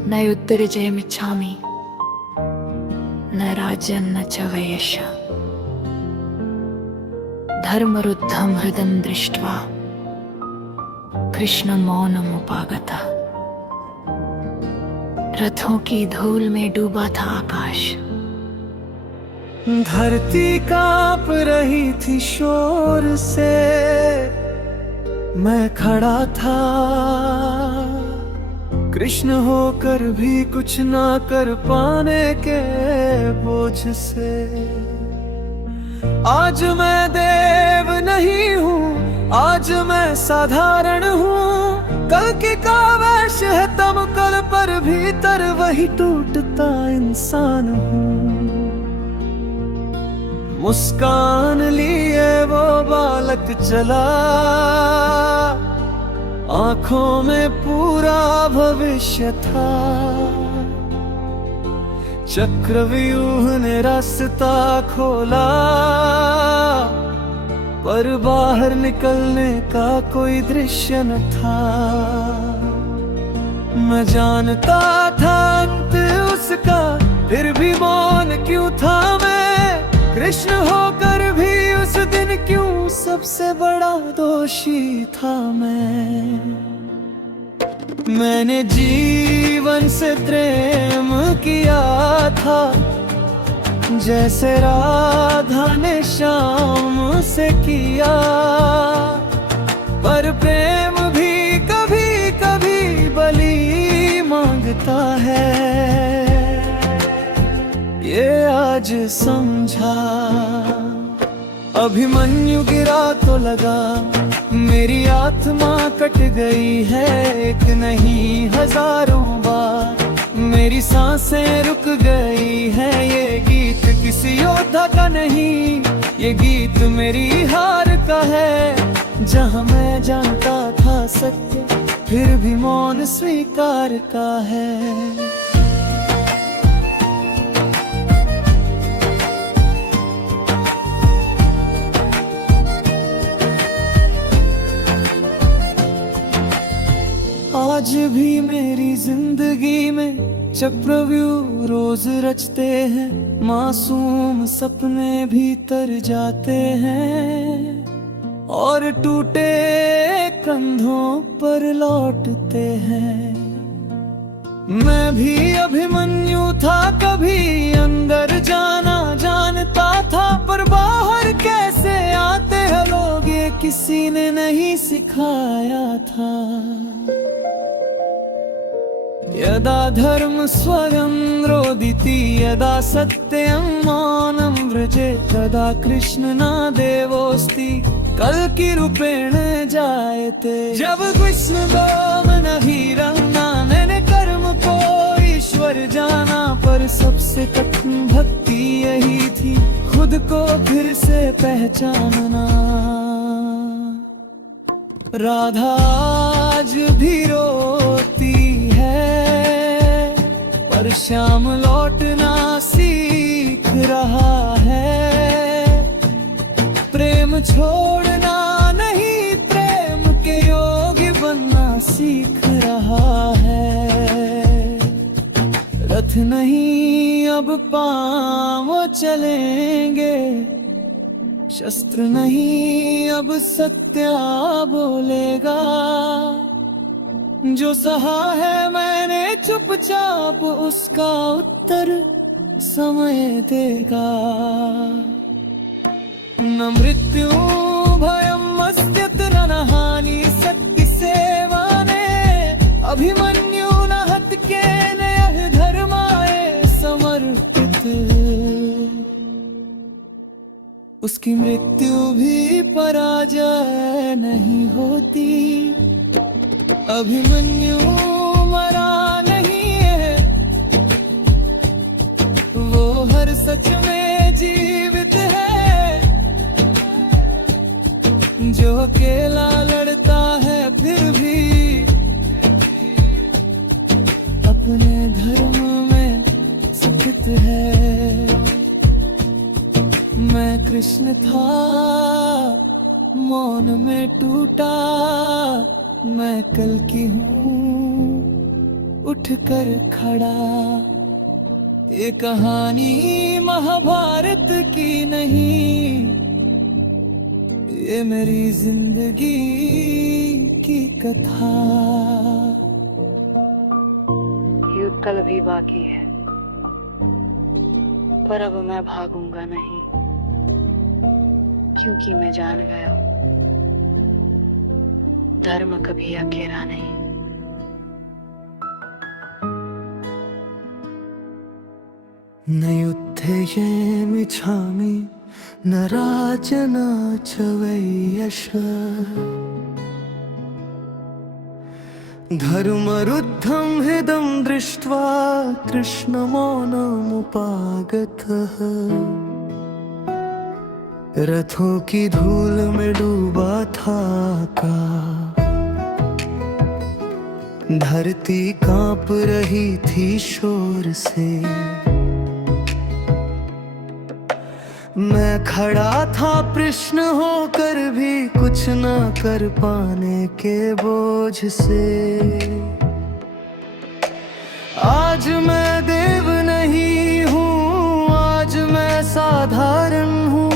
न युद्धविजयमिच्छामि न राज्यं न च वयश धर्मरुद्धं हृदं दृष्ट्वा कृष्ण मौनमुपागतः। रथों की धूल में डूबा था आकाश। धरती कांप रही थी शोर से, मैं खड़ा था कृष्ण होकर भी कुछ ना कर पाने के बोझ से। आज मैं देव नहीं हूँ, आज मैं साधारण हूँ। कल की कावैश है तम कल पर भीतर वही टूटता इंसान हूँ। मुस्कान लिए वो बालक चला, आंखों में पूरा भविष्य था। चक्रव्यूह ने रास्ता खोला, पर बाहर निकलने का कोई दृश्य न था। मैं जानता था अंत उसका, फिर भी मौन क्यों था मैं। कृष्ण होकर भी उस दिन क्यों सबसे बड़ा दोषी था मैंने जीवन से प्रेम किया था, जैसे राधा ने श्याम से किया। पर प्रेम भी कभी कभी बलि मांगता है, ये आज समझा। अभिमन्यु गिरा तो लगा, मेरी आत्मा कट गई है एक नहीं हजारों बार। मेरी सांसें रुक गई है, ये गीत किसी योद्धा का नहीं, ये गीत मेरी हार का है। जहाँ मैं जानता था सत्य, फिर भी मौन स्वीकार का है। आज भी मेरी जिंदगी में चक्रव्यूह रोज रचते हैं, मासूम सपने भीतर जाते हैं और टूटे कंधों पर लौटते हैं। मैं भी अभिमन्यु था, कभी अंदर जाना जानता था, पर बाहर कैसे आते हैं लोग ये किसी ने नहीं सिखाया था। यदा धर्म स्वयं रोदिति, यदा सत्यं मौनं व्रजे, तदा कृष्ण न देवोऽस्ति कल्कि रूपेण जायते। जब कृष्ण को नहीं रंगना, मैंने कर्म को ईश्वर जाना, पर सबसे कठिन भक्ति यही थी, खुद को फिर से पहचानना। राधा आज भी रोती है, पर श्याम लौटना सीख रहा है। प्रेम छोड़ना नहीं, प्रेम के योगी बनना सीख रहा है। रथ नहीं अब पांव चलेंगे, शस्त्र नहीं अब सत्य बोलेगा। जो सहा है मैंने चुपचाप, उसका उत्तर समय देगा। न मृत्यु भयम अस्त्यत्र न हानि, सत्य सेवा ने अभिमन्यु न हत्केन यह धर्माय समर्पित। उसकी मृत्यु भी पराजय नहीं होती। अभिमन्यु मरा नहीं है, वो हर सच में जीवित है। जो अकेला लड़ता है फिर भी अपने धर्म में स्थित है। मैं कृष्ण था, मौन में टूटा, मैं कल की हूँ उठकर खड़ा। ये कहानी महाभारत की नहीं, ये मेरी जिंदगी की कथा। युद्ध कल भी बाकी है, पर अब मैं भागूंगा नहीं, क्योंकि मैं जान गया हूं धर्म कभी अकेला नहीं। न युद्धे ये मिच्छामि न राजन च वै यश। धर्मरुद्धं हृदं दृष्ट्वा कृष्णमौनमुपागतः। रथों की धूल में डूबा था आकाश, धरती कांप रही थी शोर से। मैं खड़ा था प्रश्न होकर भी कुछ न कर पाने के बोझ से। आज मैं देव नहीं हूँ, आज मैं साधारण हूँ।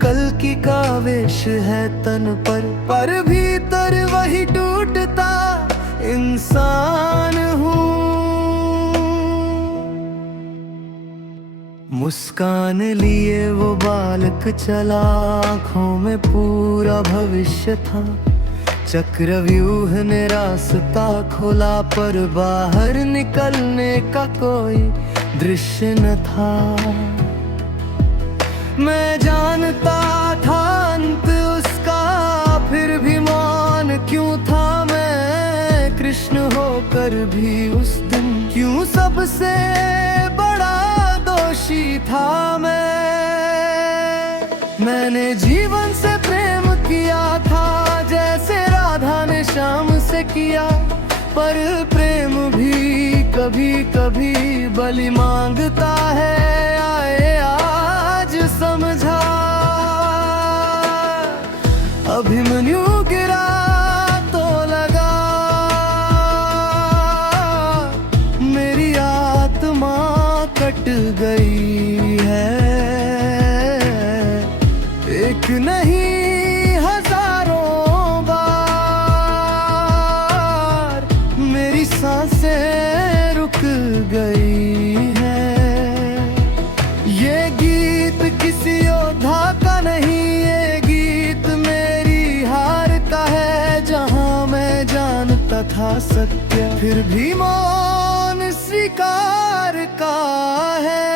कल की कावेश है तन पर भीतर वही टूटता इंसान हूँ। मुस्कान लिए वो बालक चला, आँखों में पूरा भविष्य था। चक्रव्यूह ने रास्ता खोला, पर बाहर निकलने का कोई दृश्य न था। मैं जानता था अंत उसका, फिर भी मौन क्यों था मैं। कृष्ण होकर भी उस दिन क्यों सबसे बड़ा दोषी था मैंने जीवन से प्रेम किया था, जैसे राधा ने श्याम से किया। पर प्रेम भी कभी कभी बलि मांगता है, आए आज समझा। अभिमन्यु गिरा तो लगा, मेरी आत्मा कट गई है। एक नहीं हजारों बार मेरी सांसें रुक गई है। ये गीत किसी योद्धा का नहीं, ये गीत मेरी हार का है। जहां मैं जानता था सत्य, फिर भी मौन स्वीकार का है।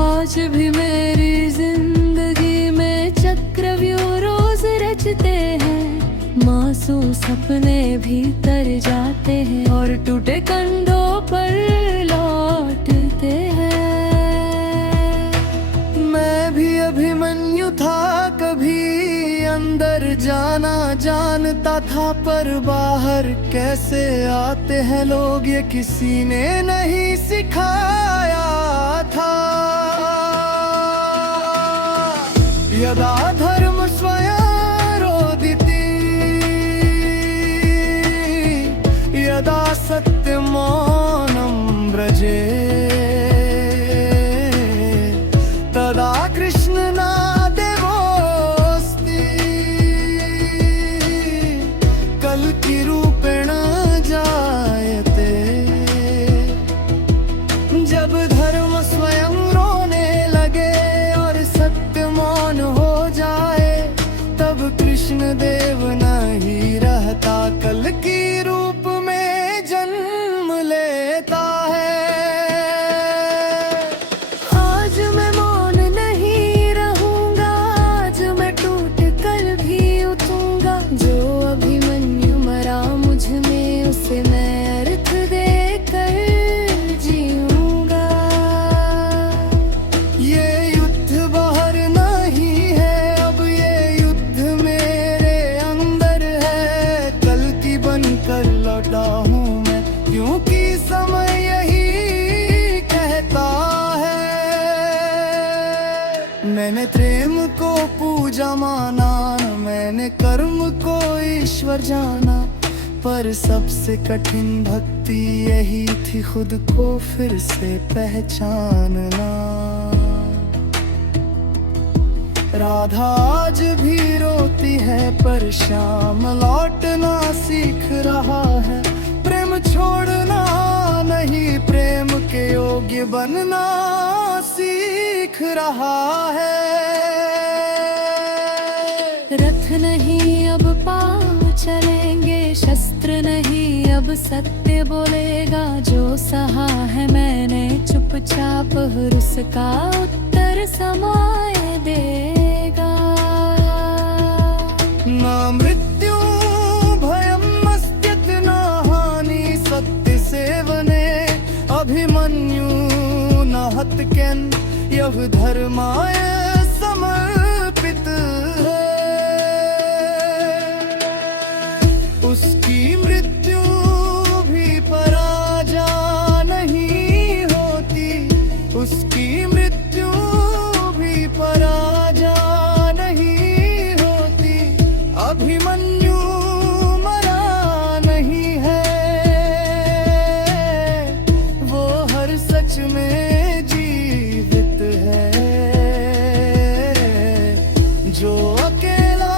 आज भी मेरी जिंदगी में चक्रव्यूह रोज रचते हैं। मासूम सपने भीतर जाते हैं और टूटे कंधों पर लौटते हैं। मैं भी अभिमन्यु था कभी, अंदर जाना जानता था। पर बाहर कैसे आते हैं लोग, ये किसी ने नहीं सिखाया था। यदा धर्म स्वयं रोदिति, यदा सत्य मौनं व्रजे, तदा कृष्ण नादेवोऽस्ति कल्कि रूपेण जायते। जब धर्म स्वयं रोने लगे और सत्य मौन हो जाए, तब कृष्ण देव नहीं रहता, कल की रूप में जन्म लेता है। आज मैं मौन नहीं रहूंगा, आज मैं टूट कर भी उठूंगा। जो अभिमन्यु मरा मुझ में, उसे मैं अर्थ देकर जीऊंगा। ये युद्ध बाहर नहीं है, अब ये युद्ध मेरे अंदर है। कल की बनकर लौटा हूँ मैं, क्योंकि समय यही कहता है। मैंने प्रेम को पूजा माना, मैंने कर्म को ईश्वर जाना। पर सबसे कठिन भक्ति यही थी, खुद को फिर से पहचानना। राधा आज भी रोती है पर श्याम लौटना सीख रहा है। प्रेम छोड़ना नहीं, प्रेम के योग्य बनना सीख रहा है। रथ नहीं अब पाँव चलेंगे, शस्त्र नहीं अब सत्य बोलेगा। जो सहा है मैंने चुपचाप, उसका उत्तर समय देगा। ना मृत्यु भयम मस्त्यत न हानि, सत्य सेवने अभिमन्यु न हत्केन। यह धर्माय समर्पित है। उसकी मृत्यु भी पराजा नहीं होती, उसकी मृत्यु भी पराजा नहीं होती। अभिमन्यु मरा नहीं है, वो हर सच में जीवित है। जो अकेला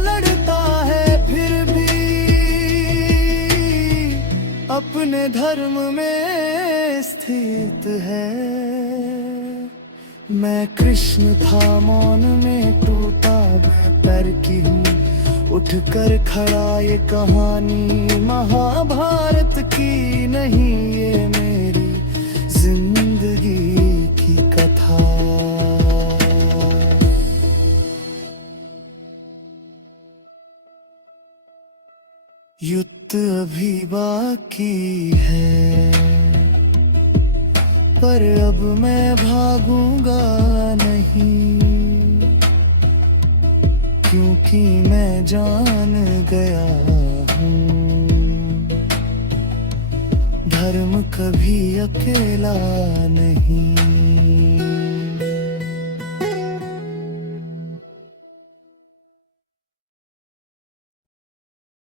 लड़ता है फिर भी अपने धर्म में स्थित है। मैं कृष्ण था मौन में टूटा, पैर की हूँ उठकर खड़ा। ये कहानी महाभारत की नहीं, ये मेरी जिंदगी की कथा। युद्ध अभी बाकी है, पर अब मैं भागूंगा नहीं, क्योंकि मैं जान गया हूँ धर्म कभी अकेला नहीं।